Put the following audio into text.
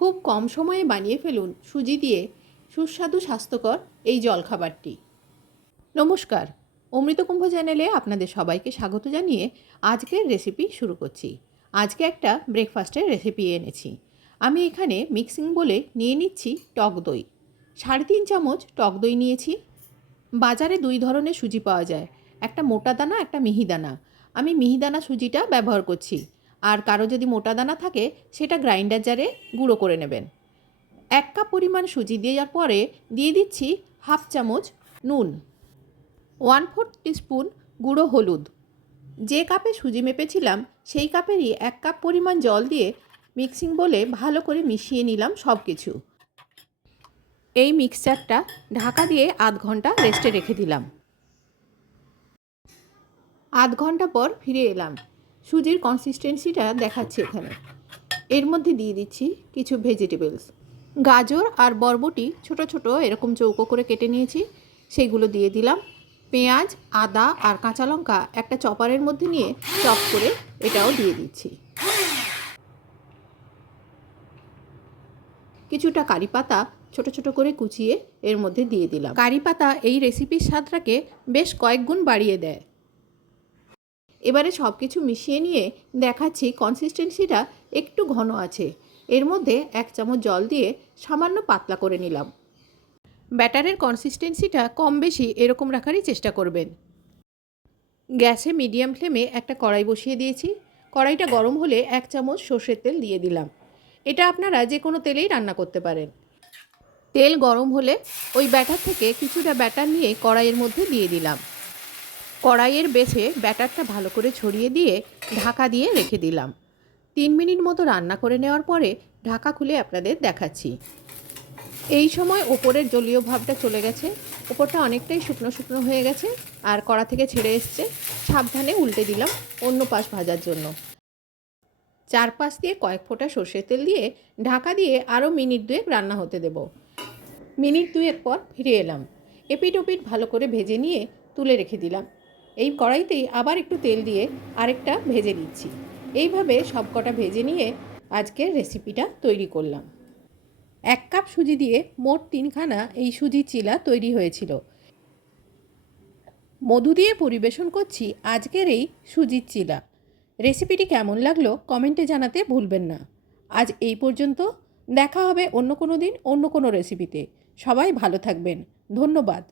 খুব কম সময়ে বানিয়ে ফেলুন সুজি দিয়ে সুস্বাদু স্বাস্থ্যকর এই জলখাবারটি। নমস্কার, অমৃতকুম্ভ চ্যানেলে আপনাদের সবাইকে স্বাগত জানিয়ে আজকের রেসিপি শুরু করছি। আজকে একটা ব্রেকফাস্টের রেসিপি এনেছি। আমি এখানে মিক্সিং বলে নিয়ে নিচ্ছি টক দই। 3.5 চামচ টক দই নিয়েছি। বাজারে 2 ধরনের সুজি পাওয়া যায়, একটা মোটা দানা, একটা মিহি দানা। আমি মিহিদানা সুজিটা ব্যবহার করছি। আর কারো যদি মোটা দানা থাকে সেটা গ্রাইন্ডার জারে গুঁড়ো করে নেবেন। 1 কাপ পরিমাণ সুজি দেওয়ার পরে দিয়ে দিচ্ছি হাফ চামচ নুন, 1/4 টিস্পুন গুঁড়ো হলুদ। যে কাপে সুজি মেপেছিলাম সেই কাপেরই 1 কাপ পরিমাণ জল দিয়ে মিক্সিং বলে ভালো করে মিশিয়ে নিলাম সব কিছু। এই মিক্সচারটা ঢাকা দিয়ে আধ ঘন্টা রেস্টে রেখে দিলাম। আধ ঘন্টা পর ফিরে এলাম। সুজির কনসিস্টেন্সিটা দেখাচ্ছি এখানে। এর মধ্যে দিয়ে দিচ্ছি কিছু ভেজিটেবলস। গাজর আর বরবটি ছোট ছোট এরকম চৌকো করে কেটে নিয়েছি, সেইগুলো দিয়ে দিলাম। পেঁয়াজ, আদা আর কাঁচা লঙ্কা একটা চপারের মধ্যে নিয়ে চপ করে এটাও দিয়ে দিচ্ছি। কিছুটা কারি পাতা ছোট ছোট করে কুচিয়ে এর মধ্যে দিয়ে দিলাম। কারি পাতা এই রেসিপির স্বাদটাকে বেশ কয়েক গুণ বাড়িয়ে দেয়। এবারে সব কিছু মিশিয়ে নিয়ে দেখাচ্ছি কনসিস্টেন্সিটা একটু ঘন আছে। এর মধ্যে 1 চামচ জল দিয়ে সামান্য পাতলা করে নিলাম। ব্যাটারের কনসিস্টেন্সিটা কম বেশি এরকম রাখারই চেষ্টা করবেন। গ্যাসে মিডিয়াম ফ্লেমে একটা কড়াই বসিয়ে দিয়েছি। কড়াইটা গরম হলে 1 চামচ সর্ষের তেল দিয়ে দিলাম। এটা আপনারা যে কোনো তেলেই রান্না করতে পারেন। তেল গরম হলে ওই ব্যাটার থেকে কিছুটা ব্যাটার নিয়ে কড়াইয়ের মধ্যে দিয়ে দিলাম। কড়াইয়ের বেছে ব্যাটারটা ভালো করে ছড়িয়ে দিয়ে ঢাকা দিয়ে রেখে দিলাম। 3 মিনিট মতো রান্না করে নেওয়ার পরে ঢাকা খুলে আপনাদের দেখাচ্ছি। এই সময় ওপরের জলীয় ভাবটা চলে গেছে, ওপরটা অনেকটাই শুকনো শুকনো হয়ে গেছে আর কড়া থেকে ছেড়ে এসছে। সাবধানে উল্টে দিলাম অন্য পাশ ভাজার জন্য। চারপাশ দিয়ে কয়েক ফোঁটা সর্ষের তেল দিয়ে ঢাকা দিয়ে আরও মিনিট 2 রান্না হতে দেব। মিনিট 2 পর ফিরে এলাম। এপিট ওপিট ভালো করে ভেজে নিয়ে তুলে রেখে দিলাম। এই কড়াইতেই আবার একটু তেল দিয়ে আরেকটা ভেজে নিচ্ছি। এইভাবে সব কটা ভেজে নিয়ে আজকের রেসিপিটা তৈরি করলাম। 1 কাপ সুজি দিয়ে মোট 3খানা এই সুজির চিলা তৈরি হয়েছিল। মধু দিয়ে পরিবেশন করছি আজকের এই সুজির চিলা। রেসিপিটি কেমন লাগলো কমেন্টে জানাতে ভুলবেন না। আজ এই পর্যন্ত, দেখা হবে অন্য কোনো দিন অন্য কোনো রেসিপিতে। সবাই ভালো থাকবেন। ধন্যবাদ।